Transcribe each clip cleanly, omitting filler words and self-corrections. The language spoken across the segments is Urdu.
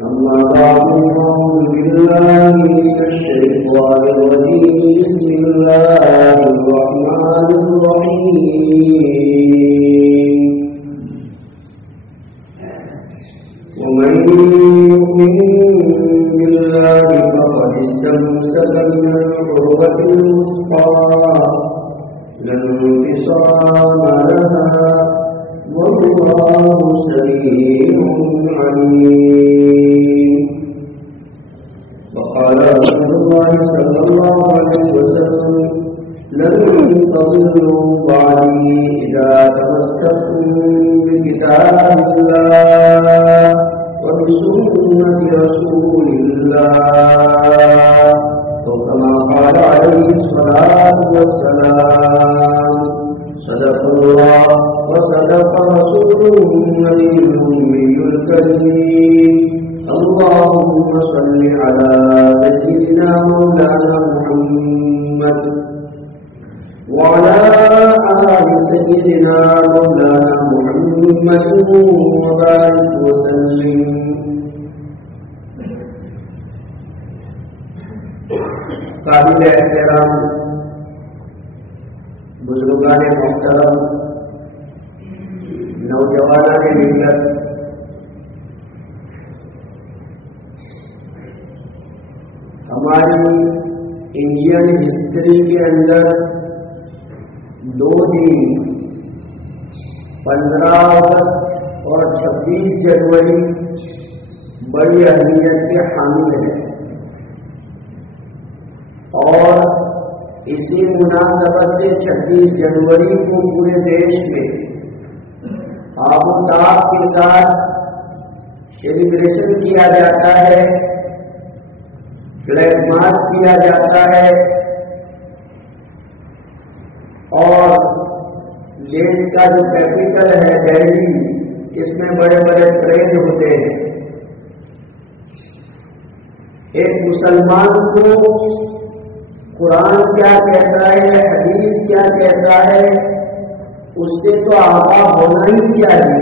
أما بعد فأعوذ بالله من الشيطان الرجيم بسم الله الرحمن الرحيم ومن يؤمن بالله فقد استمسك بالعروة الوثقى لا انفصام لها والله سميع عليم. وقال رسول الله صلى الله عليه وسلم لن تضلوا بعدي إذا تمسكتم بكتاب الله وبسنة رسول الله وكما قال عليه الصلاة والسلام صدق الله وصدق رسوله النبي الأمي الكريم. اللهم صل على سيدنا مولانا محمد وعلى آل سيدنا مولانا محمد وبارك وسلم. قابل احترام بزرگان محترم، نوجوانان ملت، ہماری انڈین ہسٹری کے اندر دو دن 15 اگست اور 26 جنوری بڑی اہمیت کے حامل ہیں، اور اسی مناسبت سے 26 جنوری کو پورے دیش میں آب و تاب کے ساتھ سیلیبریشن کیا جاتا ہے، فلیگ مارچ کیا جاتا ہے، اور دیش کا جو کیپٹل ہے دہلی، اس میں بڑے بڑے پریڈ ہوتے ہیں. ایک مسلمان کو قرآن کیا کہتا ہے، حدیث کیا کہتا ہے، اس سے تو آگاہ ہونا ہی چاہیے،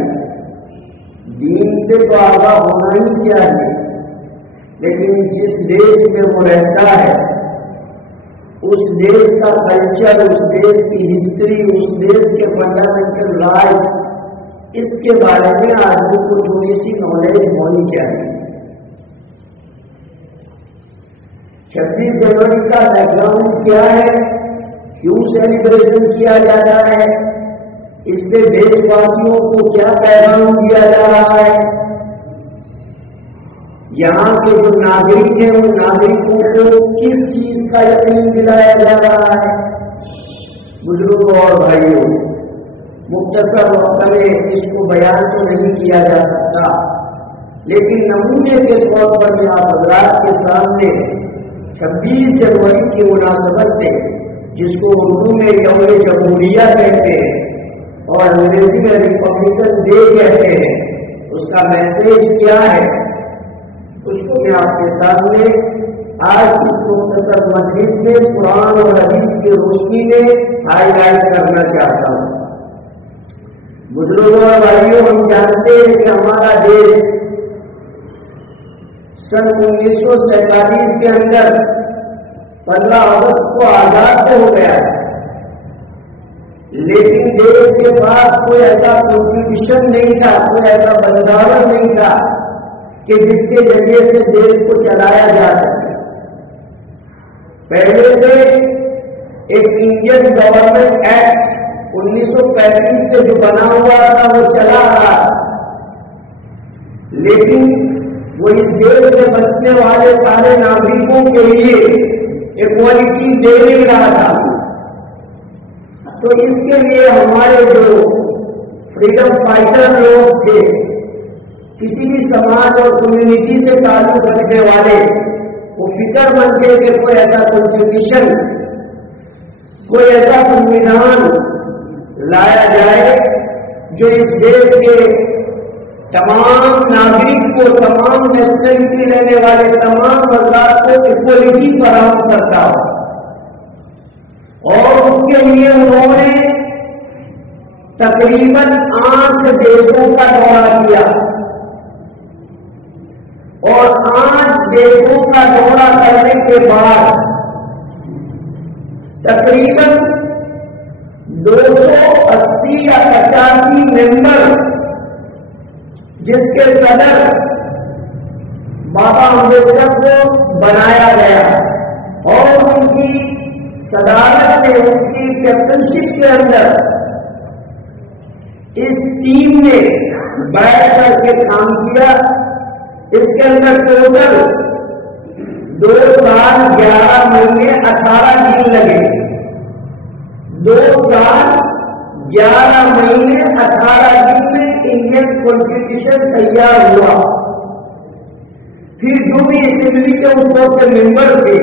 دین سے تو آگاہ ہونا ہی چاہیے. لیکن جس دیش میں وہ رہتا ہے، اس دیش کا کلچر، اس دیش کی ہسٹری، اس دیش کے فنڈامنٹل رائٹ، اس کے بارے میں آدمی کو تھوڑی سی نالج ہونی چاہیے. 26 جنوری کا بیک گراؤنڈ کیا ہے، کیوں سیلیبریشن کیا جاتا ہے، اس سے دیش واسیوں کو کیا پیغام دیا جا رہا ہے، یہاں کے جو ناگرک ہیں ان ناگرکوں کو کس چیز کا یقین دلایا جا رہا ہے. بزرگوں اور بھائیوں، مختصر وقت میں اس کو بیان تو نہیں کیا جا سکتا، لیکن نمونے کے طور پر میں آپ حضرات کے سامنے 26 جنوری کی مناسبت سے، جس کو اردو میں یوم جمہوریہ کہتے ہیں اور انگریزی میں ریپبلکن ڈے کہتے ہیں، اس کا میسج کیا ہے، اس کو میں آپ کے سامنے آج کی مختصر مجلس میں قرآن اور حدیث کی روشنی میں ہائی لائٹ کرنا چاہتا ہوں. بزرگوں اور بھائیوں، ہم جانتے ہیں کہ ہمارا دیش سن 1947 کے اندر 15 اگست کو آزاد ہو گیا ہے، لیکن دیش کے پاس کوئی ایسا کانسٹیٹیوشن نہیں تھا، کوئی ایسا بنداون نہیں تھا کہ جس کے ذریعے سے دیش کو چلایا جا سکے. پہلے سے ایک انڈین گورنمنٹ ایکٹ 1935 سے جو بنا ہوا تھا وہ چلا رہا، لیکن وہ اس دیش میں بسنے والے سارے ناگرکوں کے لیے ایکوالٹی دے نہیں رہا تھا. تو اس کے لیے ہمارے جو فریڈم فائٹر لوگ تھے، کسی بھی سماج اور کمیونٹی سے تعلق رکھنے والے، وہ فکر مند تھے کہ کوئی ایسا کانسٹیٹیوشن، کوئی ایسا سنویدھان لایا جائے جو اس دیش کے تمام ناگرک کو، تمام نیشنلٹی رہنے والے تمام افراد کو ایکوالٹی فراہم کرتا ہو. اور اس کے لیے انہوں نے تقریباً 8 دیشوں کا دورہ کیا. اور 8 دیشوں کا دورہ کرنے کے بعد تقریباً 280 یا 85 ممبر، جس کے صدر بابا امبیڈکر کو بنایا گیا اور ان کی صدارت میں، ان کی کیپٹنشپ کے اندر اس ٹیم نے بیٹھ کر کے کام کیا۔ اس کے اندر ٹوٹل 2 سال 11 مہینے 18 دن لگے، 2 سال 11 مہینے 18 دن میں انڈین کانسٹیٹیوشن تیار ہوا۔ پھر جو بھی اسمبلی کے اس وقت کے ممبر تھے،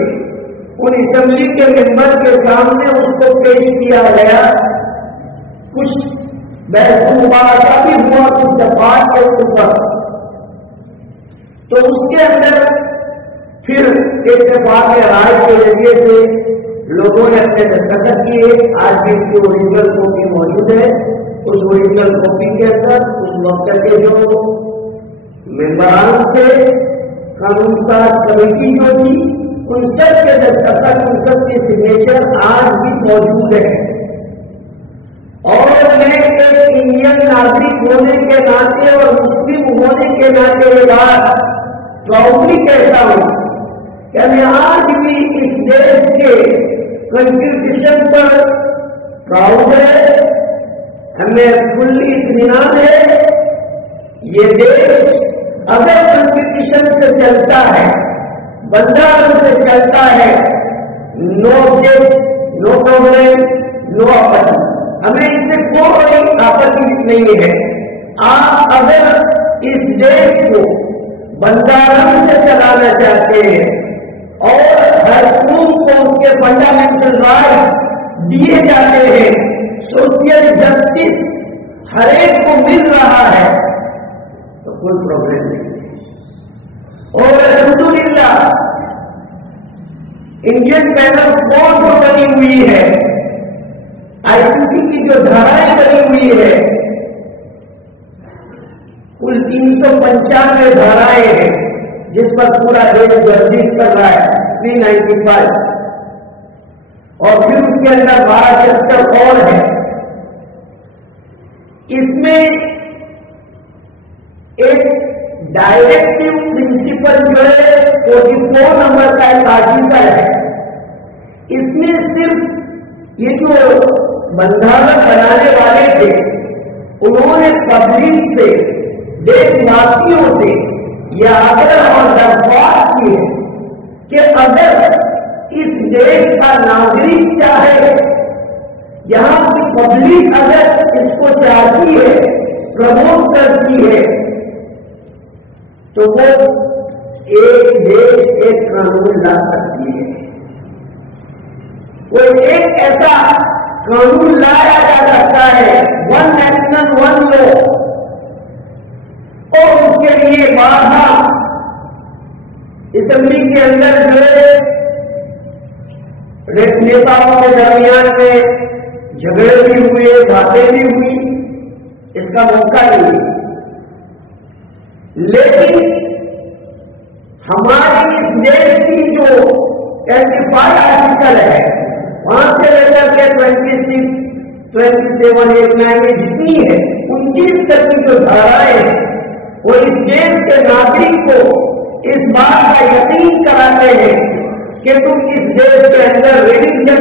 ان اسمبلی کے ممبر کے سامنے اس کو پیش کیا گیا، کچھ بحث مباحثہ بھی ہوا کچھ دفعات کے اوپر، تو اس کے اندر پھر اتفاق رائے کے ذریعے سے لوگوں نے اپنے دستخط کیے۔ آج بھی اس کی اوریجنل کاپی موجود ہے۔ اس اوریجنل کاپی کے اندر اس وقت کے جو ممبران تھے، قانون ساز کمیٹی جو تھی، ان سب کے دستخط، ان سب کی سگنیچر آج بھی موجود ہے۔ اور میں ایک انڈین ناگرک ہونے کے ناطے اور مسلم ہونے کے ناطے یہ بات پراؤڈلی کہتا ہوں کہ میں آج بھی اس دیش کے کنسٹیٹیوشن پر پراؤڈ ہے، ہمیں کلی اطمینان ہے۔ یہ دیش اگر کنسٹیٹیوشن سے چلتا ہے، بندروں سے چلتا ہے، نو آبجیکٹ، نو پرابلم، نو آپتی، ہمیں اس سے کوئی آپتی نہیں ہے۔ آپ اگر اس دیش کو بندروں سے چلانا چاہتے ہیں اور ہر قوم کو اس کے فنڈامنٹل رائٹ دیے جاتے ہیں، سوشل جسٹس ہر ایک کو مل رہا ہے، تو کوئی پرابلم نہیں ہے۔ اور الحمدللہ انڈین پینل کوڈ جو بنی ہوئی ہے، آئی سی سی کی جو دھارائیں بنی ہوئی ہے، کل 395 دھارائیں ہیں، جس پر پورا دیش گردش کر رہا ہے، 395، اور پھر اس کے اندر 12 چیپٹر اور ہے۔ اس میں ایک ڈائریکٹو پرنسپل جو ہے 44 نمبر کا ایک آرٹیکل ہے۔ اس میں صرف یہ جو بندھارن بنانے والے تھے، انہوں نے پبلک سے، دیش واسیوں سے یہ آگرہ اور درخواست کی ہے کہ اگر اس دیش کا ناگرک چاہے، یہاں کی پبلک اگر اس کو چاہتی ہے، پروموٹ کرتی ہے، تو وہ ایک دیش ایک قانون لا سکتی ہے۔ وہ ایک ایسا قانون لایا جا سکتا ہے، 1 نیشنل 1 لا، اور اس کے لیے بارہا اسمبلی کے اندر جو نیتاؤں کے درمیان میں جھگڑے بھی ہوئے، باتیں بھی ہوئی، اس کا موقع نہیں۔ لیکن ہماری اس دیش کی جو 85 آرٹیکل ہے، وہاں سے لے کر کے 26، 27، 89 میں جتنی ہے، 29 تک کی جو دھارائیں ہیں، وہ اس دیش کے ناگرک کو اس بات کا یقین کراتے ہیں کہ تم اس دیش کے اندر ریلیجن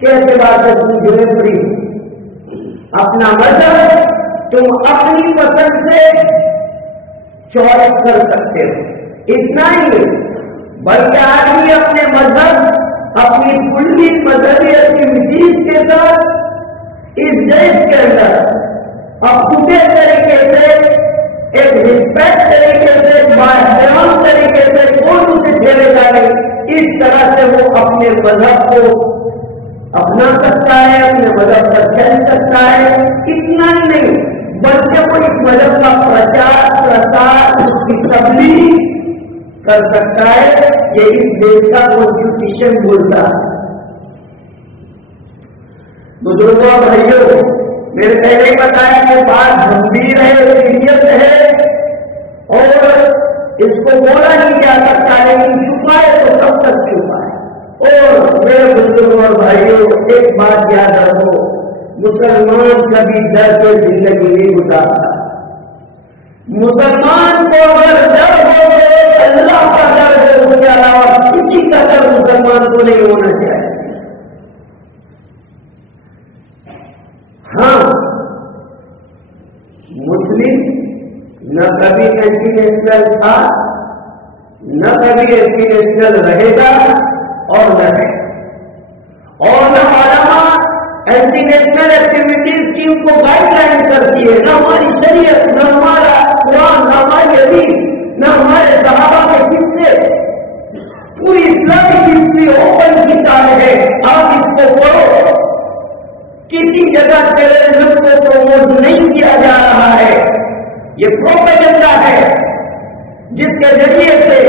کے اعتبار سے تم جڑے پڑی، اپنا مذہب تم اپنی پسند سے چوائس کر سکتے ہو۔ اتنا ہی بلکہ آدمی اپنے مذہب، اپنی کلی مذہبی ایکٹیویٹیز کے ساتھ اس دیش کے اندر اپنے طریقے سے، ایک رسپیکٹ طریقے سے، بااحترام طریقے سے کوئی اسے چھیڑے گا نہیں، اس طرح سے وہ اپنے مذہب کو اپنا سکتا ہے، اپنے مذہب پر چل سکتا ہے۔ اتنا ہی نہیں بلکہ وہ اس مذہب کا پرچار پرسار، اس کی تبلیغ کر سکتا ہے۔ یہ اس دیش کا کانسٹیٹیوشن بولتا ہے۔ بزرگوں بھائیوں، میں نے پہلے ہی بتایا کہ بات گمبھیر ہے، سیریس ہے، اور اس کو بولا نہیں جا سکتا، لیکن چھپائے تو سب تک چھپائے۔ اور میرے بزرگوں اور بھائیوں، ایک بات یاد رکھو، مسلمان کبھی ڈر کے زندگی نہیں گزارتا۔ مسلمان کو اگر ڈر ہو تو اللہ کا ڈر ہو، اس کے علاوہ کسی کا ڈر مسلمان کو نہیں ہونا چاہیے۔ ہاں، مسلم نہ کبھی اینٹی نیشنل تھا، نہ کبھی اینٹی نیشنل رہے گا اور نہ ہے، اور نہ علماء اینٹی نیشنل ایکٹیویٹیز کی ان کو گائیڈ لائن کرتی ہے، نہ ہماری شریعت، نہ ہمارا قرآن، نہ ہماری حدیث، نہ ہمارے صحابہ کے قصے۔ پوری اسلامی ہسٹری اوپن کتاب ہے، آپ اس کو پڑھو۔ کسی جگہ ٹیررزم کو پروموٹ نہیں کیا جا رہا ہے، یہ پروپیگنڈا ہے جس کے ذریعے سے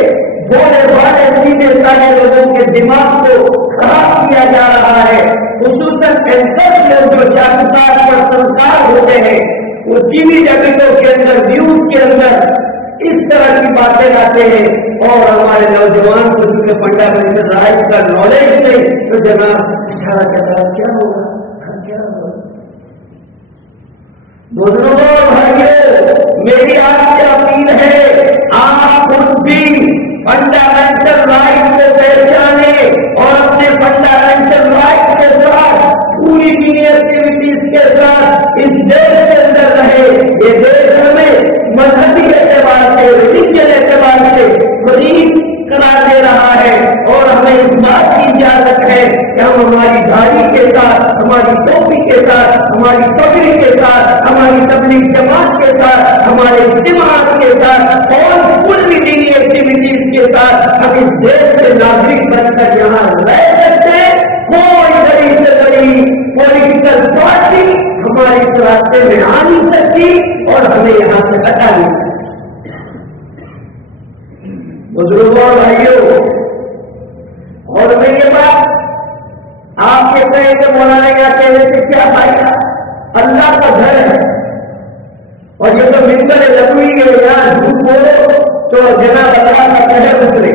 بولے بھالے سیدھے سارے لوگوں کے دماغ کو خراب کیا جا رہا ہے۔ خصوصاً ایسے لوگ جو جانکار پر سنسار ہوتے ہیں، وہ ٹی وی ڈبیٹوں کے اندر، نیوز کے اندر اس طرح کی باتیں لاتے ہیں، اور ہمارے نوجوان کو چونکہ فنڈامنٹل رائٹ کا نالج نہیں، تو جناب اشارہ کرتا کیا ہوگا، کیا ہوگا۔ بزرگوں اور بھائیوں، میری آپ سے اپیل ہے، آپ خود بھی فنڈامنٹل رائٹ کو پہچانے اور اپنے فنڈامنٹل رائٹ کے ساتھ پوری دینی ایکٹیویٹیز کے ساتھ اس دیش کے اندر رہے۔ یہ دیش ہمیں مذہبی اعتبار سے، ریلیجن اعتبار سے غریب قرار دے رہا ہے، اور ہمیں اس بات کی اجازت ہے کہ ہم ہماری داڑھی کے ساتھ، ہماری ٹوپی کے ساتھ، ہماری پگڑی کے ساتھ، ہماری تبلیغ جماعت کے ساتھ، ہمارے اجتماعات کے ساتھ اور کل دینی ایکٹیویٹیز کے ساتھ ہم اس دیش کے ناگرک بن کر یہاں رہ سکتے ہیں۔ کوئی بڑی سے بڑی پولیٹیکل پارٹی ہمارے اس راستے میں آ نہیں سکتی اور ہمیں یہاں سے ہٹا نہیں سکتی۔ بزرگوں اور بھائیوں، اور میں یہ بات آپ کے کہے کہ مولانا کیا کہنے سے کیا فائدہ، اللہ کا گھر ہے، اور یہ تو ممبر لکڑی کے یہاں جھوٹ بولو تو جناب اللہ کا قہر اترے۔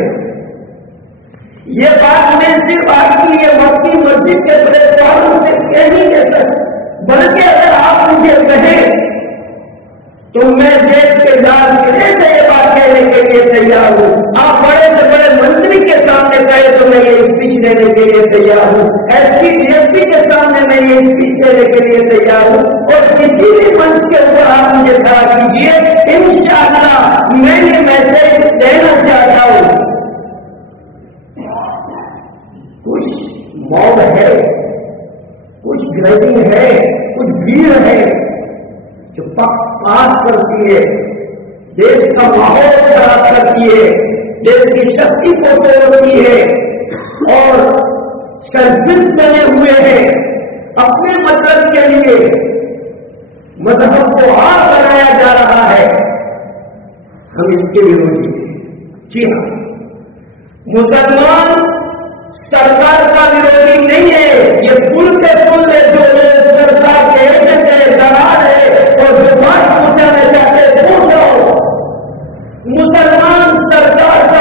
یہ بات میں صرف آپ کی یہ مکی مسجد کے پلیٹ فارم سے کہہ نہیں کہہ سکتا، بلکہ اگر آپ مجھے کہیں تو میں دیش کے لال قلعے سے یہ بات کہنے کے لیے تیار ہوں۔ آپ بڑے سے بڑے منتری کے سامنے کہے تو میں یہ اسپیچ دینے کے لیے تیار ہوں، S P D S P کے سامنے میں یہ اسپیچ دینے کے لیے تیار ہوں، اور کسی بھی منچ کے اوپر آپ مجھے کھڑا کیجیے، انشاءاللہ میں یہ میسج دینا چاہتا ہوں۔ کچھ موب ہے، کچھ گریڈنگ ہے، کچھ بھیڑ ہے جو پاس کرتی ہے، دیش کا ماحول خراب کرتی ہے، دیش کی شکتی کو توڑتی ہے، اور سرفس بنے ہوئے ہیں اپنے مطلب کے لیے مذہب کو ہار بنایا جا رہا ہے۔ ہم اس کے ورودھی ہیں۔ جی ہاں، مسلمان سرکار کا ورودھی نہیں ہے، یہ پل کے پل ہے جو سرکار کے ایجنٹ ہے، دلال ہے، اور جو بات پہنچانا چاہتے پوچھ رہو۔ مسلمان سرکار کا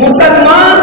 مسلمان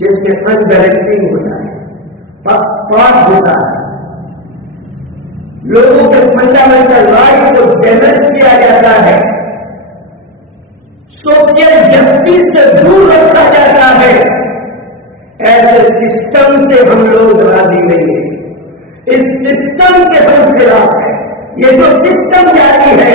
جس کے انڈائریکٹنگ ہوتا ہے، پاس ہوتا ہے، لوگوں کے فنڈامنٹل رائٹ کو ڈیمیج کیا جاتا ہے، سوشل جسٹس سے دور رکھا جاتا ہے۔ ایسے سسٹم سے ہم لوگ راضی نہیں ہیں، اس سسٹم کے ہم خلاف ہیں۔ یہ جو سسٹم جاری ہے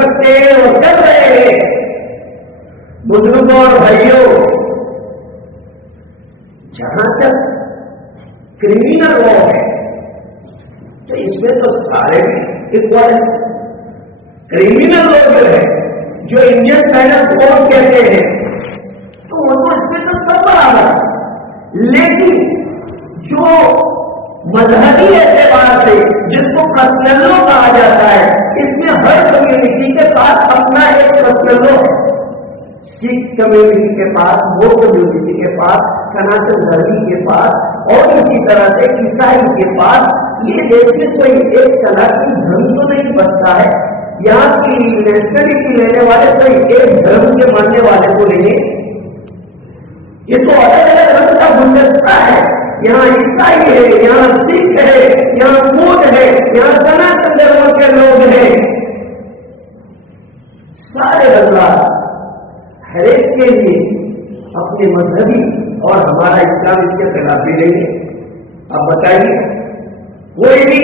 سکتے ہیں اور کر رہے ہیں۔ بزرگوں اور بھائیوں، جہاں تک کرمینل لا ہے تو اس میں تو سارے اکول ہیں۔ کرمینل لا جو ہے، جو انڈین پینل کوڈ کہتے ہیں، تو وہ تو اس میں تو سب برابر ہے، لیکن جو مذہبی اعتبار سے جس کو پرسنل لا کہا جاتا ہے، اس میں ہر کمیونٹی کے پاس اپنا ایک پرسنل لا ہے۔ سکھ کمیونٹی کے پاس، وہ کمیونٹی کے پاس، سناتن دھرمی کے پاس اور اسی طرح سے عیسائی کے پاس یہ دیکھنے کوئی ایک سناتی دھرم تو نہیں بچتا ہے، یہاں کی نیشنلٹی لینے والے کوئی ایک دھرم کے ماننے والے کو نہیں ہے، یہ تو الگ الگ رنگ کا گلدستہ ہے، یہاں عیسائی ہے، یہاں سکھ ہے، یہاں بودھ ہے، یہاں سناتن دھرم کے لوگ ہیں، سارے حضرات ہر ایک کے لیے اپنے مذہبی اور ہمارا اسلام اس کے خلاف بھی نہیں ہے۔ اب بتائیے کوئی بھی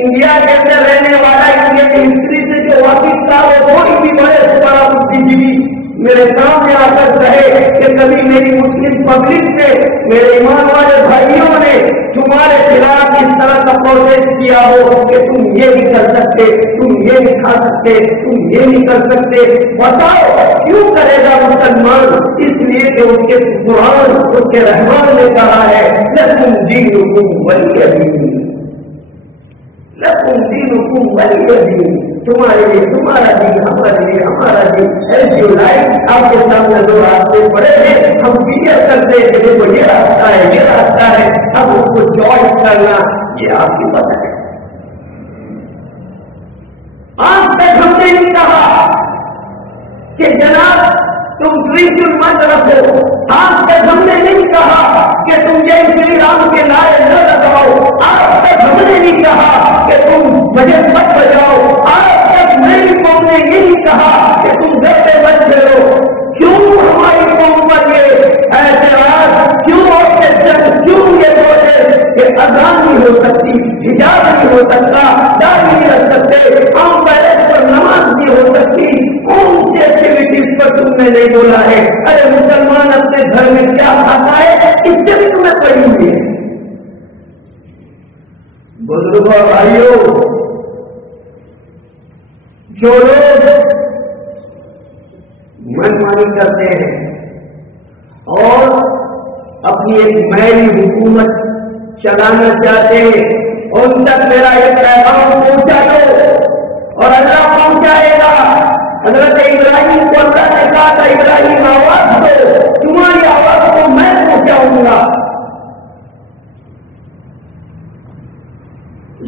انڈیا کے اندر رہنے والا انڈیا کی ہسٹری سے جو واقف تھا وہ کوئی بھی بڑے سے بڑا بدھجیوی میرے سامنے آ کر کہے کہ کبھی میری مسلم پبلک سے میرے ایمان والے بھائیوں نے تمہارے خلاف اس طرح کا پروٹیسٹ کیا ہو کہ تم یہ نہیں کر سکتے، تم یہ نہیں کھا سکتے، تم یہ نہیں کر سکتے، بتاؤ کیوں کرے گا مسلمان؟ اس لیے کہ ان کے قرآن اس کے رحمان نے کہا ہے لکم دینکم ولی دین، لکم دینکم ولی دین، تمہارے لیے تمہارا دین، ہمارے لیے ہمارا دین۔ ایز یو لائک، آپ کے سامنے دو راستے پڑے ہیں، ہم کلیئر کرتے ہیں کہ دیکھو یہ راستہ ہے، یہ راستہ ہے، اب اس کو چوائس کرنا یہ آپ کی پتہ ہے۔ آج تک ہم نے نہیں کہا کہ جناب تم ٹریچر مت رکھو، آج تک ہم نے نہیں کہا کہ تم یہ شری رام کے نعرے نہ لگاؤ، آج تک ہم نے نہیں کہا کہ تم بجٹ مت بجاؤ، آج تک میری قوم نے یہ نہیں کہا کہ تم گھر پہ مت کھیلو۔ کیوں ہماری قوم پر یہ اعتراض، کیوں کیوں یہ بولے کہ اذان نہیں ہو سکتی، حجاب نہیں ہو سکتا، داڑھی نہیں رکھ سکتے، عام پیرس پر نماز نہیں ہو سکتی، کون سی ایکٹیویٹیز پر تم نے نہیں بولا ہے؟ ارے مسلمان اپنے گھر میں کیا کھاتا ہے اس سے بھی تمہیں پڑھی ہوئی ہے۔ بزرگوں بھائیوں، جو لوگ من مانی کرتے ہیں اور اپنی ایک میلی حکومت چلانا چاہتے ہیں، ان تک میرا ایک پیغام پہنچا دو اور اللہ پہنچائے گا۔ حضرت ابراہیم کو اللہ نے کہا تھا ابراہیم آواز دو، تمہاری آواز کو میں پہنچاؤں گا۔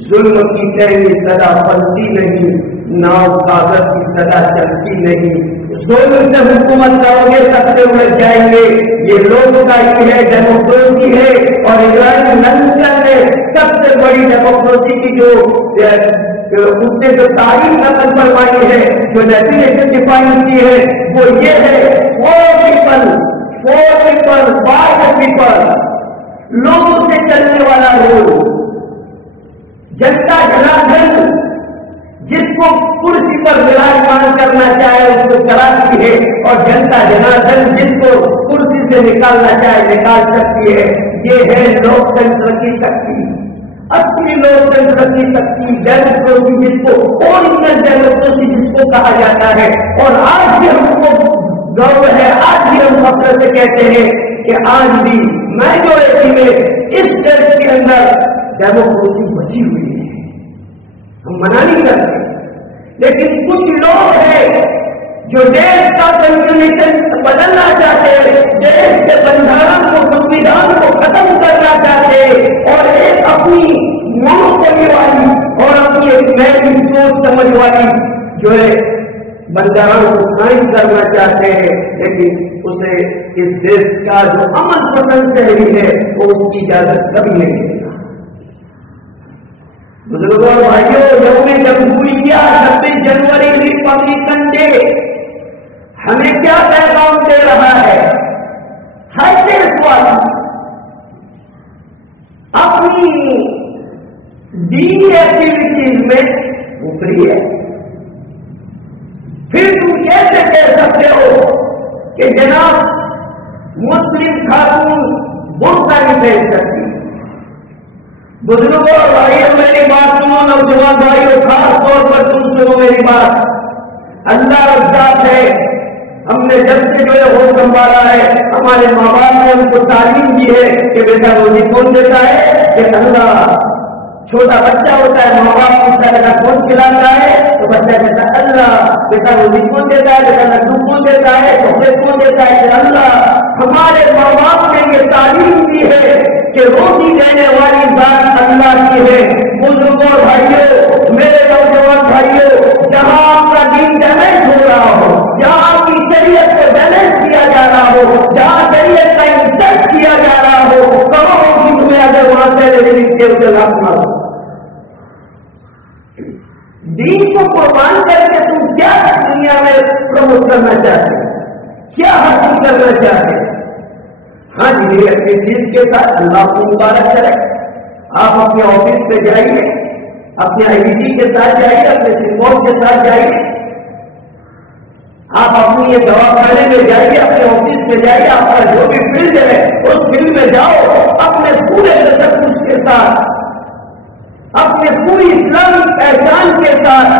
ظلم کی کہیں صدا پلتی نہیں، ناؤ کاغذ کی صدا چلتی نہیں، ظلم سے حکومت کرو گے سب سے اڑ جائیں گے۔ یہ لوگوں کا ہی ہے، ڈیموکریسی ہے، اور ابراہیم لنچن نے سب سے بڑی ڈیموکریسی کی جو اس نے جو تعلیم نقل فرمائی ہے، جو ڈیفینیشن ڈیفائن کی ہے، وہ یہ ہے for people by the people, لوگوں سے چلنے والا رول۔ جنتا جناردن جس کو کرسی پر وراجمان کرنا چاہے اس کو کراتی ہے، اور جنتا جناردن جس کو کرسی سے نکالنا چاہے نکال سکتی ہے۔ یہ ہے لوکتنتر کی شکتی، اصلی لوکتنتر کی شکتی، ڈیموکریسی جس کو اوریجنل ڈیموکریسی جس کو کہا جاتا ہے۔ اور آج بھی ہم کو گرو ہے، آج بھی ہم فخر سے کہتے ہیں کہ آج بھی میجورٹی میں اس دیش کے اندر ڈیموکریسی بچی ہوئی ہے، ہم منع نہیں کرتے، لیکن کچھ لوگ ہیں جو دیش کا کنسٹیٹیوشن بدلنا چاہتے ہیں، دیش کے بندھارن کو، سنویدھان کو ختم کرنا چاہتے ہیں، اور ایک اپنی مونوپولی والی اور اپنی ایک نئی سوچ سمجھ والی جو ہے بندھارن کو قائم کرنا چاہتے ہیں، لیکن اسے اس دیش کا جو امن پسند شہری ہے وہ اس کی اجازت کبھی نہیں دے گا۔ بزرگوں اور بھائیوں، یوم جمہوریہ 26 جنوری ریپبلکن ڈے ہمیں کیا پیغام دے رہا ہے؟ ہر دیش والا اپنی دینی ایکٹیویٹیز میں اتری ہے۔ پھر تم کیسے کہہ سکتے ہو کہ جناب مسلم خاتون برقع نہیں پہن سکتی؟ بزرگوں اور بھائیوں میری بات سنو، نوجوان بھائیوں خاص طور پر تم سنو میری بات۔ اللہ رزاق ہے، ہم نے جب سے جو ہے وہ سنبھالا ہے، ہمارے ماں باپ نے ان کو تعلیم دی ہے کہ بیٹا روزی کون دیتا ہے؟ کہ اللہ۔ چھوٹا بچہ ہوتا ہے، ماں باپ پوچھتا ہے بیٹا کون کھلاتا ہے؟ تو بچہ کہتا ہے اللہ۔ بیٹا روزی کون دیتا ہے؟ بیٹا لڈو کون دیتا ہے؟ چاکلیٹ کون دیتا ہے؟ کہ اللہ۔ ہمارے ماں باپ نے یہ تعلیم دی ہے کہ روزی دینے والی ذات اللہ کی ہے۔ بزرگوں بھائیوں، میرے نوجوان بھائیوں، جہاں آپ کا دین ڈیمیج ہو رہا ہو، جہاں آپ کی شریعت کو ڈیمیج کیا جا رہا ہو، جہاں شریعت کا انسلٹ کیا جا رہا ہو، کروڑوں کی تمہیں اگر وہاں سے کے اسے رکھنا ہو، دین کو قربان کر کے تم کیا دنیا میں پروموٹ کرنا چاہتے ہیں، کیا حاصل کرنا چاہتے ہیں؟ ہاں جی، اپنی چیز کے ساتھ اللہ کو مبارک کرے۔ آپ اپنے آفس پہ جائیے، اپنے آئی ڈی کے ساتھ جائیے، اپنے سپورٹ کے ساتھ جائیے، آپ اپنی یہ دواخانے میں جائیے، اپنے آفس میں جائیے، آپ کا جو بھی فیلڈ ہے اس فیلڈ میں جاؤ، اپنے پورے تشخص کے ساتھ، اپنے پوری اسلامک پہچان کے ساتھ،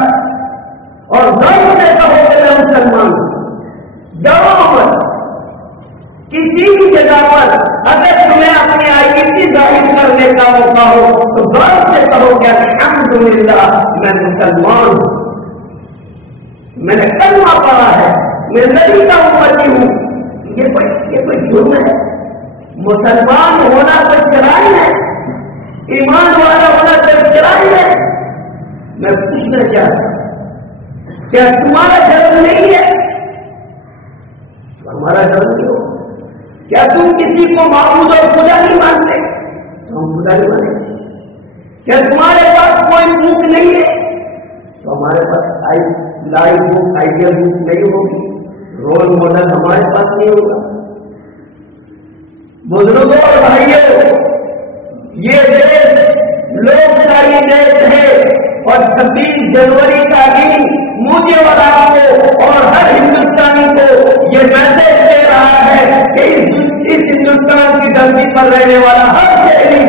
اور گرو سے کہو کہ میں مسلمان ہوں۔ ڈرو مت، کسی بھی جگہ پر اگر تمہیں اپنے آئیڈینٹی ظاہر کرنے کا موقع ہو تو غور سے کہو کہ الحمدللہ میں مسلمان ہوں، میں نے کلمہ پڑھا ہے، میں نبی کا امتی ہوں۔ یہ کوئی جرم ہے؟ مسلمان ہونا کوئی جرائم ہے؟ ایمان والا ہونا کوئی جرائم ہے؟ میں پوچھنا چاہتا ہوں، کیا تمہارا جرم نہیں ہے؟ ہمارا جرم نہیں ہو؟ کیا تم کسی کو معبود اور خدا نہیں مانتے؟ تو ہم خدا نہیں مانتے۔ کیا تمہارے پاس کوئی بک نہیں ہے؟ تو ہمارے پاس لائف بک، آئیڈیل بک نہیں ہوگی، رول ماڈل ہمارے پاس نہیں ہوگا۔ بزرگوں اور بھائیوں، یہ دیش لوکتاری دیش ہے، اور 26 جنوری کا دن مجھے اور آپ کو اور ہر ہندوستانی کو یہ میسج دے رہا ہے کہ اس ہندوستان کی دھرتی پر رہنے والا ہر شہری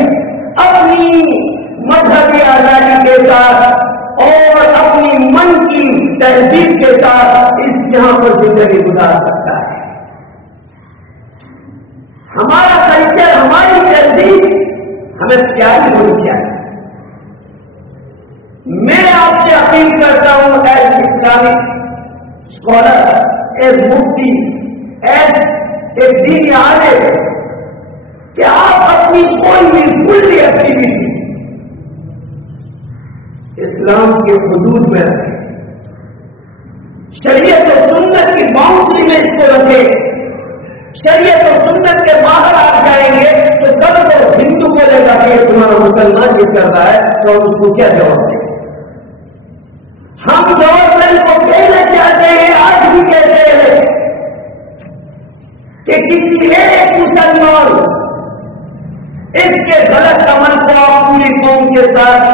اپنی مذہبی آزادی کے ساتھ اور اپنی من کی تہذیب کے ساتھ اس جہاں پر زندگی گزار سکتا ہے۔ ہمارا کلچر، ہماری تہذیب ہمیں پیاری ہونی چاہیے۔ میں آپ سے اپیل کرتا ہوں ایز اسلامک اسکالر، ایز مفتی، ایز ایک دینی عالم، کہ آپ اپنی کوئی بھی کلی ایکٹیویٹی اسلام کے حدود میں رکھیں، شریعت و سنت کی باؤنڈری میں اس کو رکھیں۔ شریعت و سنت کے باہر آ جائیں گے تو کل وہ ہندو بولے گا کہ تمہارا مسلمان یہ کر رہا ہے تو ہم اس کو کیا جواب دیں؟ ہم گورنمنٹ کو کہنا چاہتے ہیں، آج بھی کہتے ہیں کہ کسی ایک مسلمان اس کے غلط عمل کو آپ پوری قوم کے ساتھ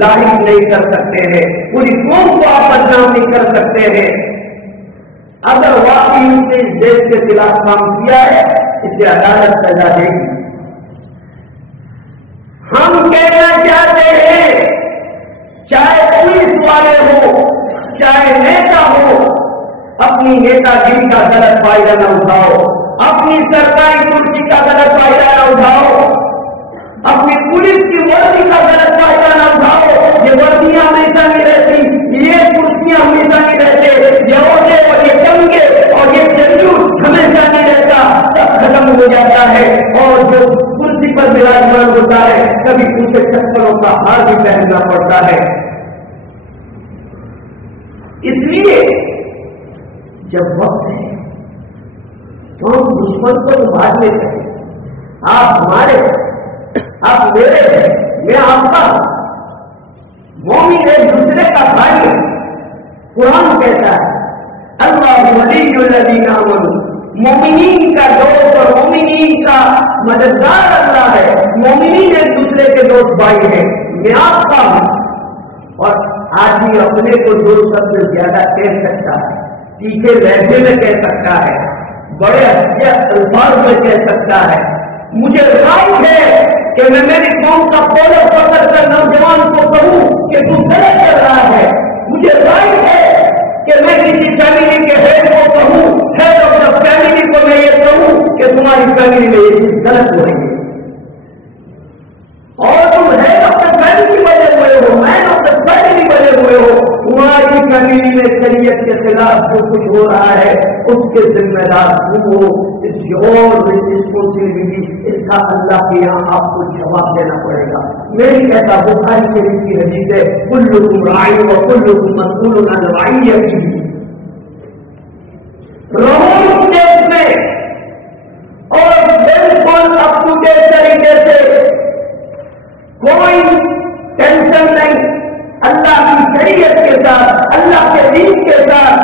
لاحق نہیں کر سکتے ہیں، پوری قوم کو آپ بدنام نہیں کر سکتے ہیں۔ اگر واقعی اس نے اس دیش کے خلاف کام کیا ہے، اسے عدالت سزا دے گی۔ ہم کہنا چاہتے ہیں، چاہے پولیس والے ہو، چاہے نیتا ہو، اپنی نیتا گیری کا غلط فائدہ نہ اٹھاؤ، اپنی سرکاری کرسی کا غلط فائدہ نہ اٹھاؤ، اپنی پولیس کی وردی کا غلط فائدہ نہ اٹھاؤ۔ یہ وردیاں ہمیشہ نہیں رہتی، یہ کرسیاں ہمیشہ نہیں رہتے، یہ عہدے اور یہ ٹنگے اور یہ سیلوٹ ہمیشہ نہیں رہتا، سب ختم ہو جاتا ہے۔ اور جو کرسی پر وراجمان ہوتا ہے کبھی اسے چکروں کا ہار بھی پہننا پڑتا ہے۔ اس لیے جب وقت ہے تو ہم دشمن کو بعد میں کریں۔ آپ ہمارے، آپ میرے ہیں، میں آپ کا ہوں، مومن ایک دوسرے کا بھائی ہے۔ قرآن کہتا ہے اللہ ولی الذین آمنوا، مومنین کا دوست اور مومنین کا مددگار اللہ ہے۔ مومنین ایک دوسرے کے دوست بھائی ہیں۔ میں آپ کا ہوں، اور آدمی اپنے کو دو شبد زیادہ کہہ سکتا ہے، تیکھے لہجے میں کہہ سکتا ہے، بڑے اچھے الفاظ میں کہہ سکتا ہے۔ مجھے رائٹ ہے کہ میں میری قوم کا کالر پکڑ کر نوجوان کو کہوں کہ تو غلط کر رہا ہے۔ مجھے رائٹ ہے کہ میں کسی فیملی کے ہیڈ کو کہوں، ہیڈ آف دا فیملی کو میں یہ کہوں کہ تمہاری فیملی میں یہ چیز غلط ہو رہی ہے، اور تم ہیڈ آف دا فیملی بنے ہوئے ہو، مین آف دا فیملی بنے ہوئے ہو، تمہاری زمین میں شریعت کے خلاف جو کچھ ہو رہا ہے اس کے ذمہ دار تم ہو. رسپانسبلٹی اس کا اللہ کے یہاں آپ کو جواب دینا پڑے گا. میں نہیں کہتا بخاری شریف کی حدیث ہے کلکم راع و کلکم مسئول عن رعیتہ. رہو اسٹیج میں اور بالکل اپ ٹو ڈیٹ طریقے سے کوئی ٹینشن نہیں. اللہ کی شریعت کے ساتھ, اللہ کے دین کے ساتھ,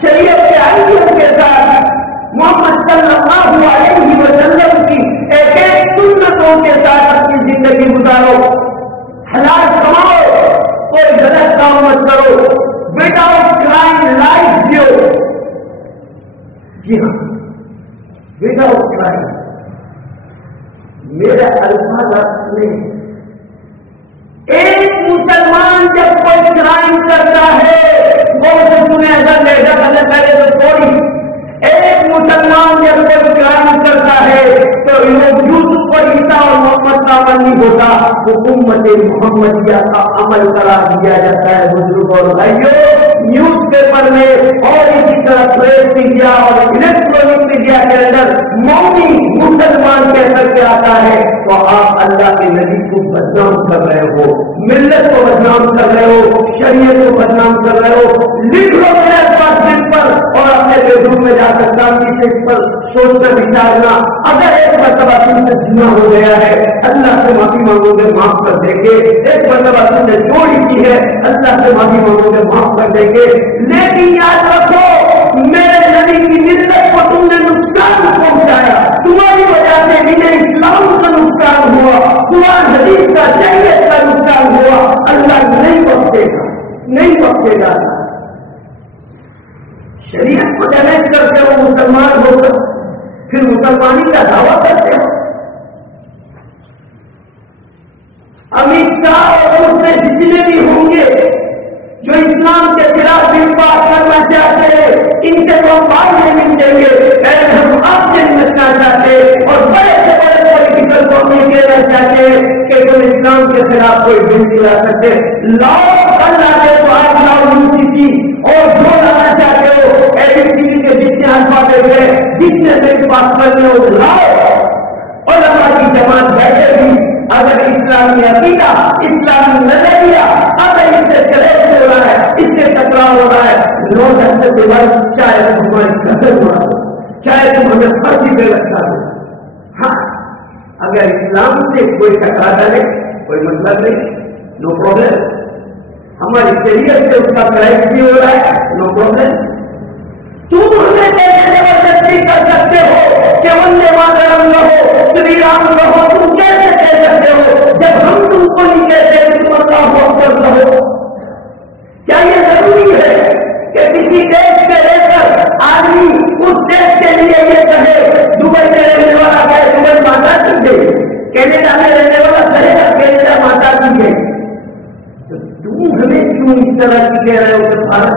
شریعت کے آئین کے ساتھ, محمد صلی اللہ علیہ وسلم کی ایک ایک سنتوں کے ساتھ اپنی زندگی گزارو. حلال کماؤ, کوئی غلط کام مت کرو, وداؤٹ کرائم لائف جیو. جی ہاں, وداؤٹ کرائم. میرے الفاظ میں ایک مسلمان جب کوئی کرائم کرتا ہے وہ تمہیں اگر لے جا پہلے تو تھوڑی. ایک مسلمان جب کوئی کرائم کرتا ہے تو یوسف پر عیسیٰ اور محمد کا عمل نہیں ہوتا, حکومت محمدیہ کا عمل قرار دیا جاتا ہے. بزرگوں اور بھائیوں, نیوز پیپر میں اور اسی طرح پریس میڈیا اور الیکٹرانک میڈیا کے اندر مومن مسلمان کہہ کر کے آتا ہے تو آپ اللہ کے نبی کو بدنام کر رہے ہو, ملت کو بدنام کر رہے ہو, شریعت کو بدنام کر رہے ہو. لکھ لو میرے پاس دل پر اور اپنے بیڈ روم میں جا کر کام کی شیٹ پر سوچ کر بچارنا. اگر ایک مرتبہ تم سے جھنا ہو گیا ہے اللہ سے معافی مانگو گے, معاف کر دیں گے. ایک مرتبہ تم نے چوری کی ہے اللہ سے معافی مانگو گے, معاف کر دیں گے. لیکن یاد رکھو میرے نبی کی ملت کو تم نے نقصان پہنچایا, تمہاری وجہ سے دین اسلام کا نقصان ہوا, قرآن حدیث کا شریعت کا نقصان ہوا. اللہ نہیں بخشے گا, نہیں بخشے گا. شریعت کو ڈیمیج کرتے ہو مسلمان ہو کر پھر مسلمانی کا دعویٰ کرتے ہو. امت شاہ اور اس میں جتنے بھی ہوں گے جو اسلام کے خلاف بل پاس کرنا چاہتے ہیں ان سے تو ہم بات نہیں ملیں گے. پہلے ہم آپ سے نمٹنا چاہتے اور بڑے سے بڑے پولیٹیکل کو نہیں کہنا چاہتے کہ تم اسلام کے خلاف کوئی بل نہیں لا سکتے. لاؤ اللہ کے بعد لاؤ UCC اور جو لانا چاہتے ہو ABCD کے جتنے الفاظ ہوئے جتنے بل پاس کرنے ہو لاؤ. اور ہماری جماعت بیٹھے بھی اگر اسلامی عقیدہ, اسلامی نظریہ اگر اس سے کلیش ہو رہا ہے, اس سے ٹکراؤ ہو رہا ہے, 9 گھنٹے کے بعد چاہے تم ہماری قدر ہوا دو, چاہے تم ہمیں پھانسی پہ لٹکا دو. ہاں, اگر اسلام سے کوئی ٹکرا ڈالے کوئی مطلب نہیں, نو پرابلم. ہماری شریعت سے اس کا کلیش بھی ہو رہا ہے, نو پرابلم. تم ہمیں کیسے زبردستی کر سکتے ہو کہ وندے ماترم رہو, شری رام رہو, تم کیسے کہہ سکتے ہو جب ہم تم کو نہیں کہتے تم اللہ اکبر رہو. کیا یہ ضروری ہے کہ کسی دیش سے لے کر آدمی اس دیش کے لیے یہ کہے دبئی میں رہنے والا کہے دبئی ماتا کی گئی, کینیڈا میں رہنے والا کہے گا کینیڈا ماتا کی گئی. تم ہمیں کیوں اس طرح کی کہہ رہے ہو کہ بھارت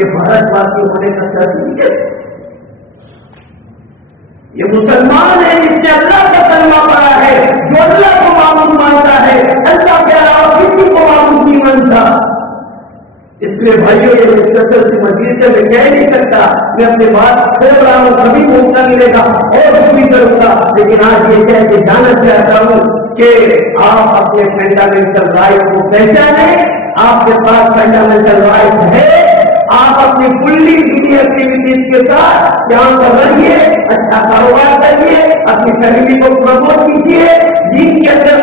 یہ بھارت واسی ہونے کا سرٹیفکیٹ؟ یہ مسلمان ہے جس نے اللہ کا کلمہ پڑھا ہے, جو اللہ کو معبود مانتا ہے, اللہ کے علاوہ کسی کو معبود نہیں مانتا. اس لیے بھائیوں یہ مستقل سے مزید سے میں کہہ نہیں سکتا, میں اپنی بات کھول رہا ہوں, کبھی موقع ملے گا اور بھی کروں گا. لیکن آج یہ کہہ کے جانا چاہتا ہوں کہ آپ اپنے فنڈامنٹل رائٹ کو پہچانیں. آپ کے پاس فنڈامنٹل رائٹ ہے, آپ اپنی فلی ڈیوٹی ایکٹیویٹیز کے ساتھ یہاں پر رہیے, اچھا کاروبار کریے, اپنی فیملی کو پروموٹ کیجیے, دین کے اندر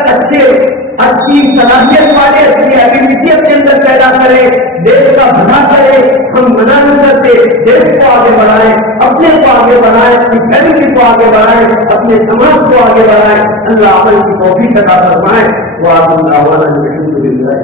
اچھی صلاحیت والے اپنی ایکٹیویٹی اپنے اندر پیدا کریں, دیش کا بھلا کرے. ہم منع نہیں کرتے, دیش کو آگے بڑھائیں, اپنے کو آگے بڑھائیں, اپنی فیملی کو آگے بڑھائیں, اپنے سماج کو آگے بڑھائیں. اللہ عمل کی توفیق عطا فرمائے. وآخر دعوانا الحمد للہ.